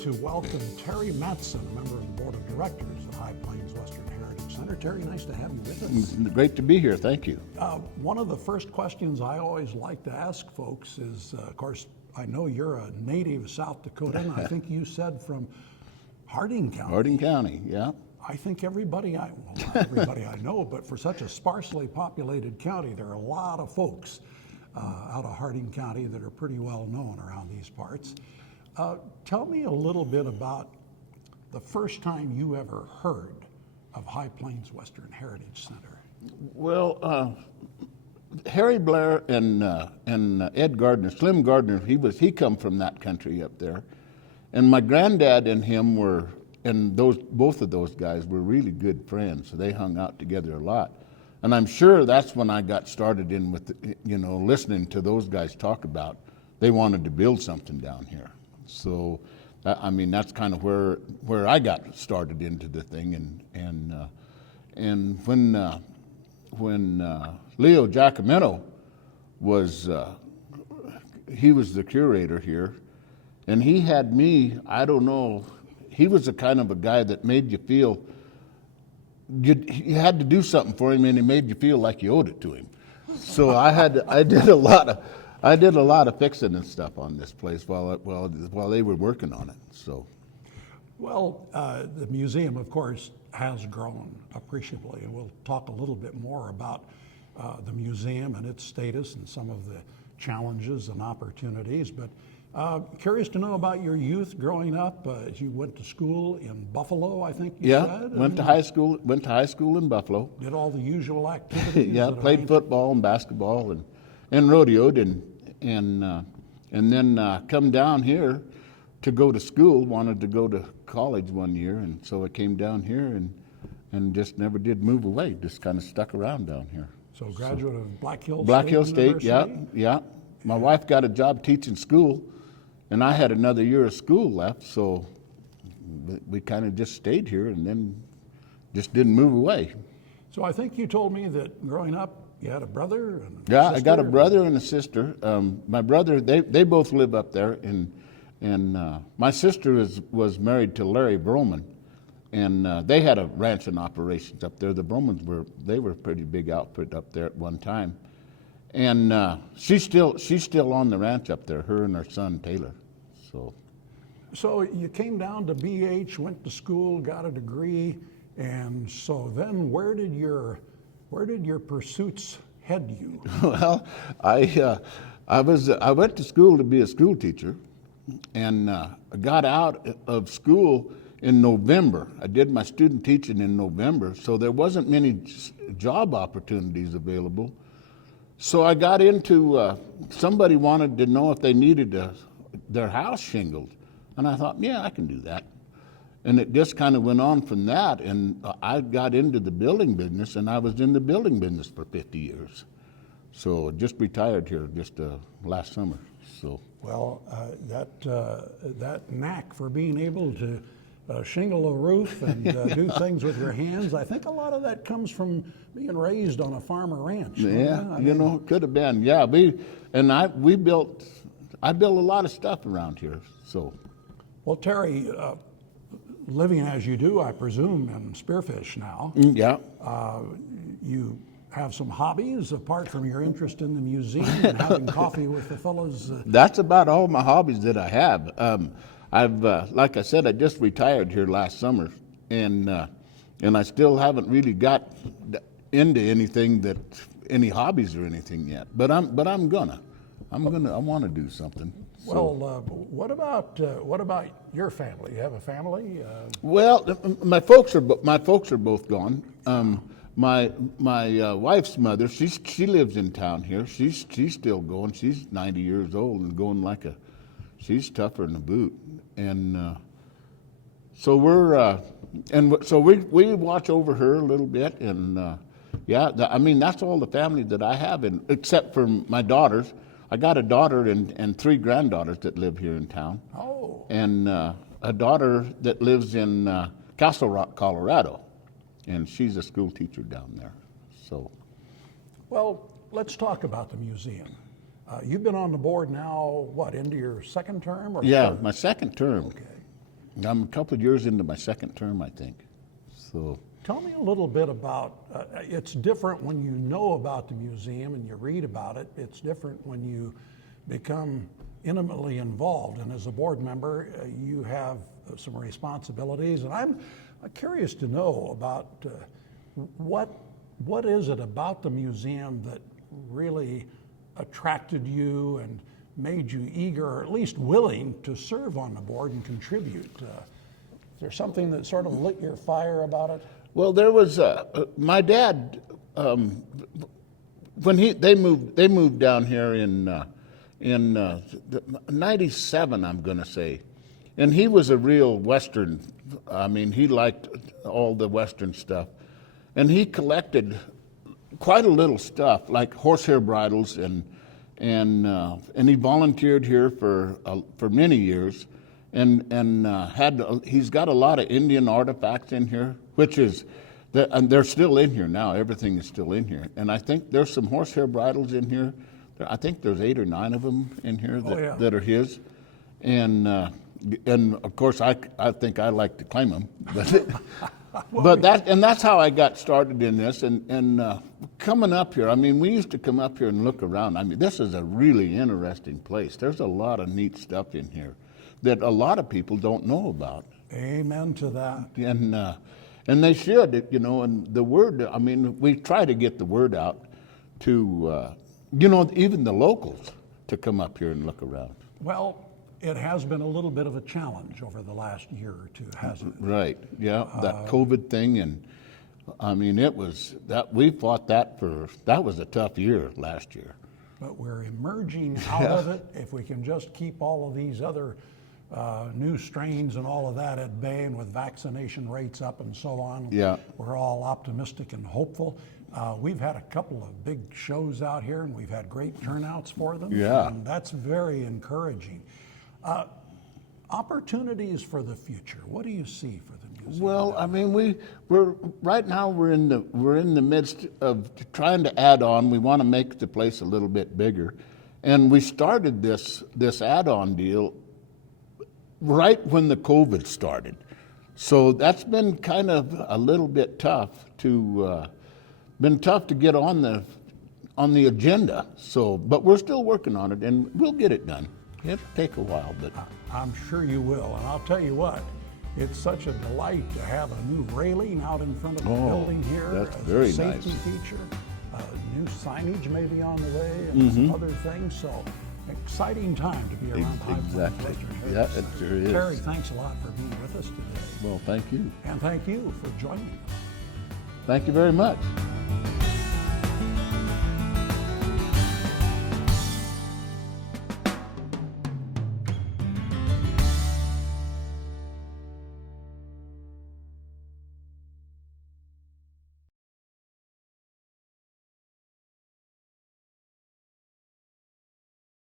to welcome Terry Matson, a member of the Board of Directors of High Plains Western Heritage Center. Terry, nice to have you with us. Great to be here, thank you. One of the first questions I always like to ask folks is, of course, I know you're a native of South Dakota, and I think you said from Harding County. Harding County, yeah. I think everybody well, not everybody I know, but for such a sparsely populated county, there are a lot of folks out of Harding County that are pretty well known around these parts. Tell me a little bit about the first time you ever heard of High Plains Western Heritage Center. Well, Harry Blair and Ed Gardner, Slim Gardner, he come from that country up there, and my granddad and him both of those guys were really good friends. So they hung out together a lot, and I'm sure that's when I got started in with listening to those guys talk about they wanted to build something down here. So, I mean, that's kind of where I got started into the thing, and when Leo Giacomino he was the curator here, and he had me, I don't know, he was the kind of a guy that made you feel you had to do something for him, and he made you feel like you owed it to him. So I did a lot of fixing and stuff on this place while they were working on it. So, well, the museum, of course, has grown appreciably, and we'll talk a little bit more about the museum and its status and some of the challenges and opportunities. But curious to know about your youth growing up. You went to school in Buffalo, I think you said. Went to high school in Buffalo. Did all the usual activities. Yeah, played football and basketball and rodeoed and then come down here to go to school. Wanted to go to college one year, and so I came down here and just never did move away. Just kind of stuck around down here. So graduate of Black Hill State, yeah. My wife got a job teaching school, and I had another year of school left, so we kind of just stayed here and then just didn't move away. So I think you told me that growing up you had a brother and a sister? I got a brother and a sister. My brother, they both live up there, and my sister was married to Larry Broman, and they had a ranching operations up there. The Bromans were a pretty big outfit up there at one time. And she's still on the ranch up there, her and her son Taylor. So you came down to BH, went to school, got a degree, and so then where did your pursuits head you? Well, I went to school to be a school teacher, and I got out of school in November. I did my student teaching in November, so there wasn't many job opportunities available. So I got into, somebody wanted to know if they needed their house shingled. And I thought, yeah, I can do that. And it just kind of went on from that. And I got into the building business, and I was in the building business for 50 years. So just retired here just last summer. So. Well, that knack for being able to shingle a roof and do things with your hands, I think a lot of that comes from being raised on a farm or ranch. Yeah, could have been. Yeah, I built a lot of stuff around here. So, well, Terry, living as you do, I presume, in Spearfish now. Yeah. You have some hobbies apart from your interest in the museum and having coffee with the fellows. That's about all my hobbies that I have. I've, like I said, I just retired here last summer, and I still haven't really got into any hobbies or anything yet. But I want to do something. So. Well, what about your family? You have a family? Well, my folks are both gone. My wife's mother, she lives in town here. She's still going. She's 90 years old and going she's tougher than a boot, and so we watch over her a little bit, and that's all the family that I have, except for my daughters. I got a daughter and three granddaughters that live here in town. Oh. And a daughter that lives in Castle Rock, Colorado, and she's a school teacher down there. So. Well, let's talk about the museum. You've been on the board now, into your second term? Or yeah, third? My second term. Okay. I'm a couple of years into my second term, I think. So. Tell me a little bit about, it's different when you know about the museum and you read about it. It's different when you become intimately involved. And as a board member, you have some responsibilities. And I'm curious to know about what is it about the museum that really attracted you and made you eager, or at least willing, to serve on the board and contribute? Is there something that sort of lit your fire about it? Well, there was my dad. When they moved down here in '97, I'm going to say, and he was a real Western. I mean, he liked all the Western stuff, and he collected quite a little stuff, like horsehair bridles, and he volunteered here for many years. And he's got a lot of Indian artifacts in here, and they're still in here now. Everything is still in here. And I think there's some horsehair bridles in here. I think there's 8 or 9 of them in here that are his. And of course, I think I like to claim them. But that's how I got started in this. And coming up here, I mean, we used to come up here and look around. I mean, this is a really interesting place. There's a lot of neat stuff in here that a lot of people don't know about. Amen to that. And they should, and the word, I mean, we try to get the word out to, even the locals to come up here and look around. Well, it has been a little bit of a challenge over the last year or two, hasn't it? Right, yeah, that COVID thing, and I mean, we fought that was a tough year last year. But we're emerging out of it. If we can just keep all of these other new strains and all of that at bay, and with vaccination rates up and so on, we're all optimistic and hopeful. We've had a couple of big shows out here, and we've had great turnouts for them. Yeah. And that's very encouraging. Opportunities for the future. What do you see for the museum? Well, I mean, we're right now we're in the midst of trying to add on. We want to make the place a little bit bigger, and we started this add-on deal right when the COVID started. So that's been kind of a little bit tough to get on the agenda. So, but we're still working on it, and we'll get it done. It'll take a while, but I'm sure you will. And I'll tell you what, it's such a delight to have a new railing out in front of the building here. That's as very a safety nice. feature. New signage may be on the way, and some other things. So exciting time to be around High Plains Exactly. Western Yeah, Heritage it Center. sure is. Terry, thanks a lot for being with us today. well, thank you. And thank you for joining us. Thank you very much.